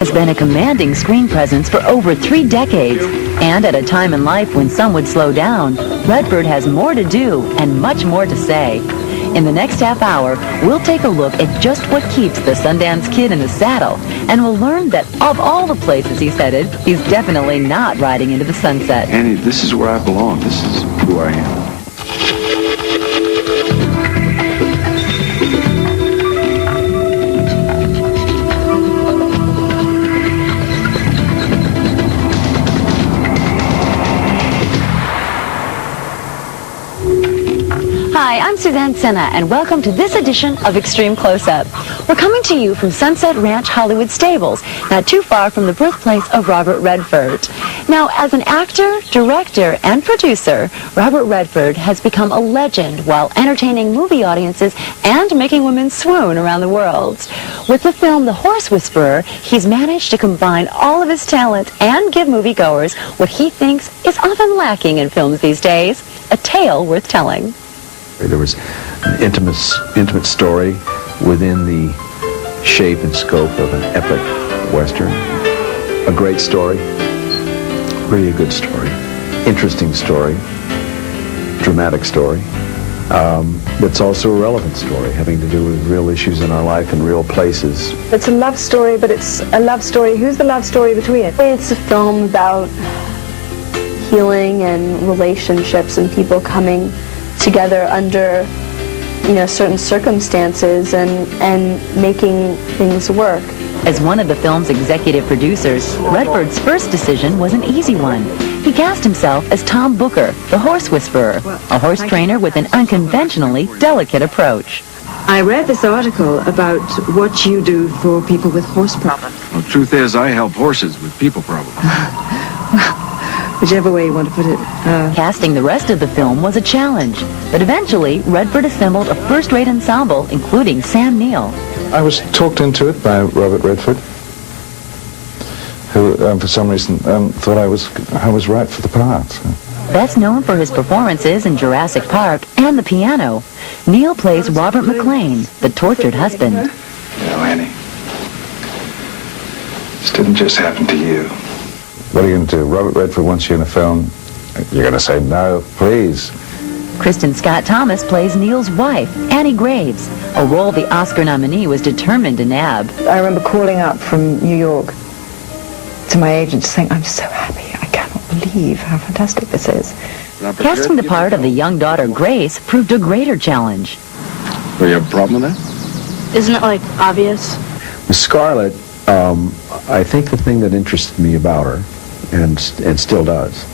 Has been a commanding screen presence for over 3 decades, and at a time in life when some would slow down, Redford has more to do and much more to say. In the next half hour, we'll take a look at just what keeps the Sundance Kid in the saddle, and we'll learn that of all the places he's headed, he's definitely not riding into the sunset. Annie, this is where I belong. This is who I am. Hi, I'm Suzanne Senna, and welcome to this edition of Extreme Close-Up. We're coming to you from Sunset Ranch Hollywood Stables, not too far from the birthplace of Robert Redford. Now, as an actor, director, and producer, Robert Redford has become a legend while entertaining movie audiences and making women swoon around the world. With the film The Horse Whisperer, he's managed to combine all of his talent and give moviegoers what he thinks is often lacking in films these days, a tale worth telling. There was an intimate story within the shape and scope of an epic Western. A great story, really a good story, interesting story, dramatic story. That's also a relevant story, having to do with real issues in our life and real places. It's a love story, but it's a love story. Who's the love story between it? It's a film about healing and relationships and people coming together under, certain circumstances and making things work. As one of the film's executive producers, Redford's first decision was an easy one. He cast himself as Tom Booker, the Horse Whisperer, a horse trainer with an unconventionally delicate approach. I read this article about what you do for people with horse problems. Well, the truth is, I help horses with people problems. Whichever way you want to put it. Casting the rest of the film was a challenge, but eventually Redford assembled a first-rate ensemble, including Sam Neill. I was talked into it by Robert Redford, who, for some reason, thought I was right for the part. Best known for his performances in Jurassic Park and the piano, Neill plays Robert McLean, the tortured husband. Annie, this didn't just happen to you. What are you going to do? Robert Redford wants you in a film. You're going to say, no, please. Kristin Scott Thomas plays Neill's wife, Annie Graves, a role the Oscar nominee was determined to nab. I remember calling up from New York to my agent saying, I'm so happy. I cannot believe how fantastic this is. Casting the part of the young daughter Grace proved a greater challenge. Well, you have a problem with that? Isn't it, obvious? With Scarlett, I think the thing that interested me about her, and still does,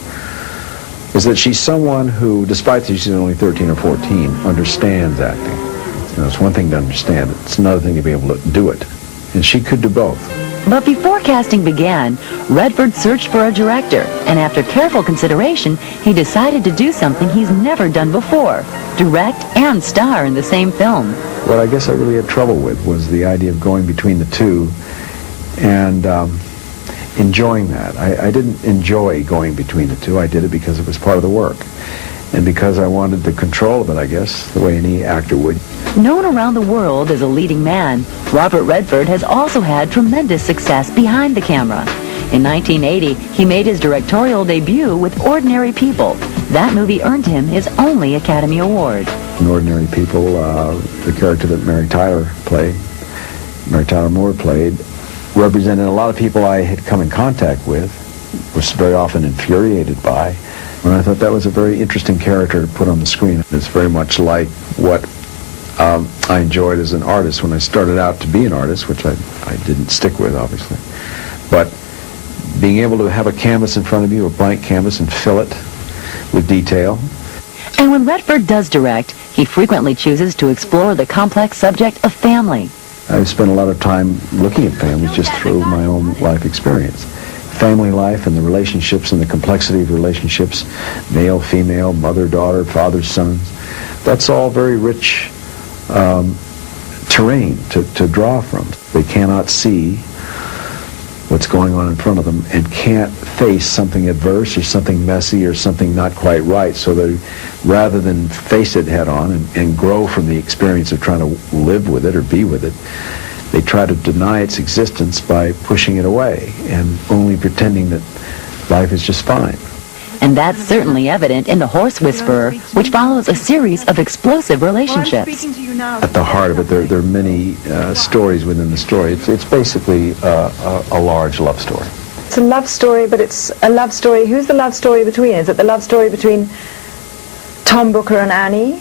is that she's someone who, despite that she's only 13 or 14, understands acting. It's one thing to understand it. It's another thing to be able to do it. And she could do both. But before casting began, Redford searched for a director, and after careful consideration, he decided to do something he's never done before, direct and star in the same film. What I guess I really had trouble with was the idea of going between the two and enjoying that. I didn't enjoy going between the two. I did it because it was part of the work. And because I wanted the control of it, I guess, the way any actor would. Known around the world as a leading man, Robert Redford has also had tremendous success behind the camera. In 1980, he made his directorial debut with Ordinary People. That movie earned him his only Academy Award. In Ordinary People, the character that Mary Tyler Moore played, represented a lot of people I had come in contact with, was very often infuriated by. And I thought that was a very interesting character to put on the screen. It's very much like what I enjoyed as an artist when I started out to be an artist, which I didn't stick with, obviously. But being able to have a canvas in front of you, a blank canvas, and fill it with detail. And when Redford does direct, he frequently chooses to explore the complex subject of family. I've spent a lot of time looking at families just through my own life experience. Family life and the relationships and the complexity of relationships, male, female, mother, daughter, father, sons. That's all very rich terrain to draw from. They cannot see what's going on in front of them and can't face something adverse or something messy or something not quite right. So they, rather than face it head on and grow from the experience of trying to live with it or be with it, they try to deny its existence by pushing it away and only pretending that life is just fine. And that's certainly evident in The Horse Whisperer, which follows a series of explosive relationships. At the heart of it, there are many stories within the story. It's basically a large love story. It's a love story, but it's a love story. Who's the love story between? Is it the love story between Tom Booker and Annie?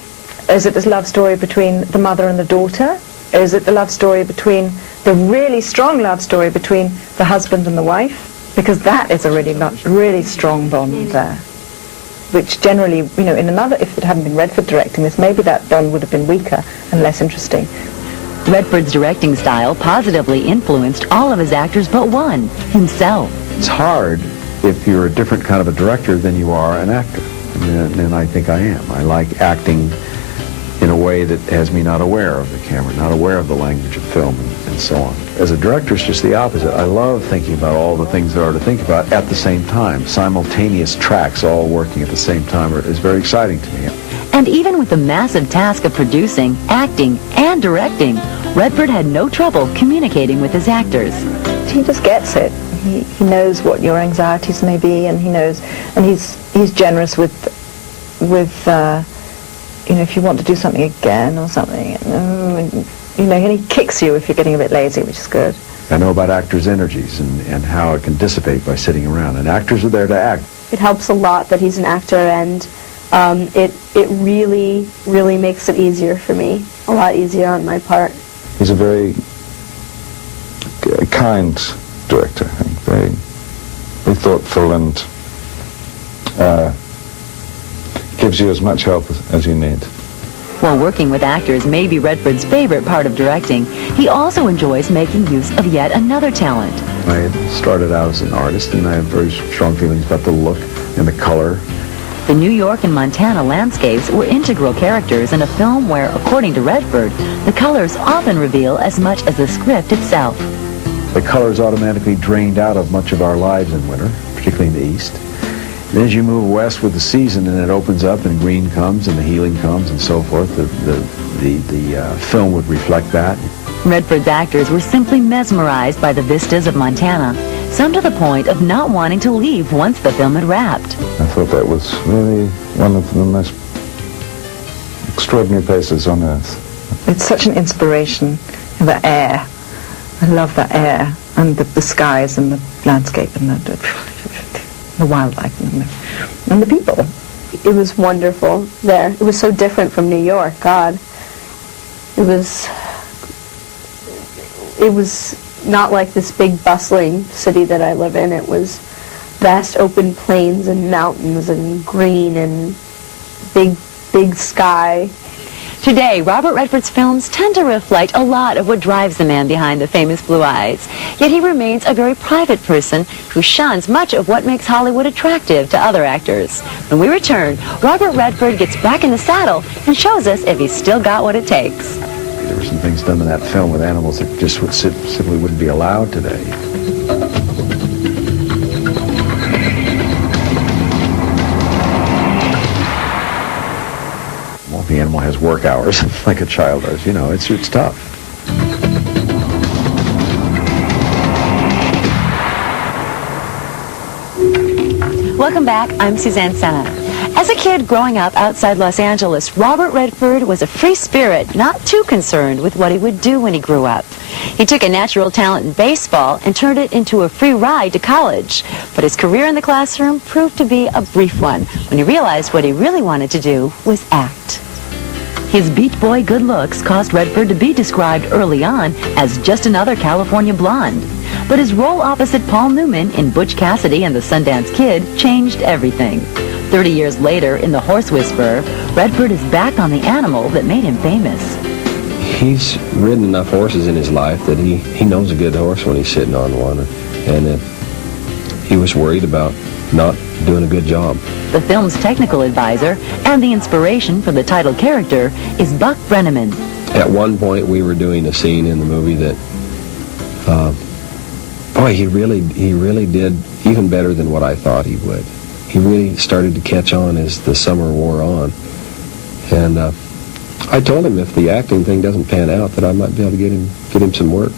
Is it the love story between the mother and the daughter? Is it the love story between, the really strong love story between the husband and the wife? Because that is a really strong bond there, which generally, you know, in another, if it hadn't been Redford directing this, maybe that bond would have been weaker and less interesting. Redford's directing style positively influenced all of his actors but one, himself. It's hard if you're a different kind of a director than you are an actor, and I think I am. I like acting in a way that has me not aware of the camera, not aware of the language of film, and so on. As a director, it's just the opposite. I love thinking about all the things there are to think about at the same time. Simultaneous tracks all working at the same time is very exciting to me. And even with the massive task of producing, acting, and directing, Redford had no trouble communicating with his actors. He just gets it. He knows what your anxieties may be, and he knows, and he's generous with you know, if you want to do something again or something, you know, and he kicks you if you're getting a bit lazy, which is good. I know about actors' energies and how it can dissipate by sitting around, and actors are there to act. It helps a lot that he's an actor, and it really, really makes it easier for me, a lot easier on my part. He's a very kind director, I think, very thoughtful, and gives you as much help as you need. While working with actors may be Redford's favorite part of directing, he also enjoys making use of yet another talent. I started out as an artist, and I have very strong feelings about the look and the color. The New York and Montana landscapes were integral characters in a film where, according to Redford, the colors often reveal as much as the script itself. The colors automatically drained out of much of our lives in winter, particularly in the East. And as you move west with the season and it opens up and green comes and the healing comes and so forth, the film would reflect that. Redford's actors were simply mesmerized by the vistas of Montana, some to the point of not wanting to leave once the film had wrapped. I thought that was really one of the most extraordinary places on earth. It's such an inspiration, the air. I love the air and the skies and the landscape and the wildlife and the people. It was wonderful there. It was so different from New York, God. It was not like this big bustling city that I live in. It was vast open plains and mountains and green and big sky. Today, Robert Redford's films tend to reflect a lot of what drives the man behind the famous blue eyes. Yet he remains a very private person who shuns much of what makes Hollywood attractive to other actors. When we return, Robert Redford gets back in the saddle and shows us if he's still got what it takes. There were some things done in that film with animals that just simply wouldn't be allowed today. The animal has work hours like a child does. You know, it's tough. Welcome back. I'm Suzanne Senna. As a kid growing up outside Los Angeles, Robert Redford was a free spirit, not too concerned with what he would do when he grew up. He took a natural talent in baseball and turned it into a free ride to college. But his career in the classroom proved to be a brief one when he realized what he really wanted to do was act. His Beach Boy good looks caused Redford to be described early on as just another California blonde. But his role opposite Paul Newman in Butch Cassidy and the Sundance Kid changed everything. 30 years later, in The Horse Whisperer, Redford is back on the animal that made him famous. He's ridden enough horses in his life that he knows a good horse when he's sitting on one, and he was worried about not doing a good job. The film's technical advisor and the inspiration for the title character is Buck Brenneman. At one point, we were doing a scene in the movie that, he really did even better than what I thought he would. He really started to catch on as the summer wore on, and I told him if the acting thing doesn't pan out, that I might be able to get him some work.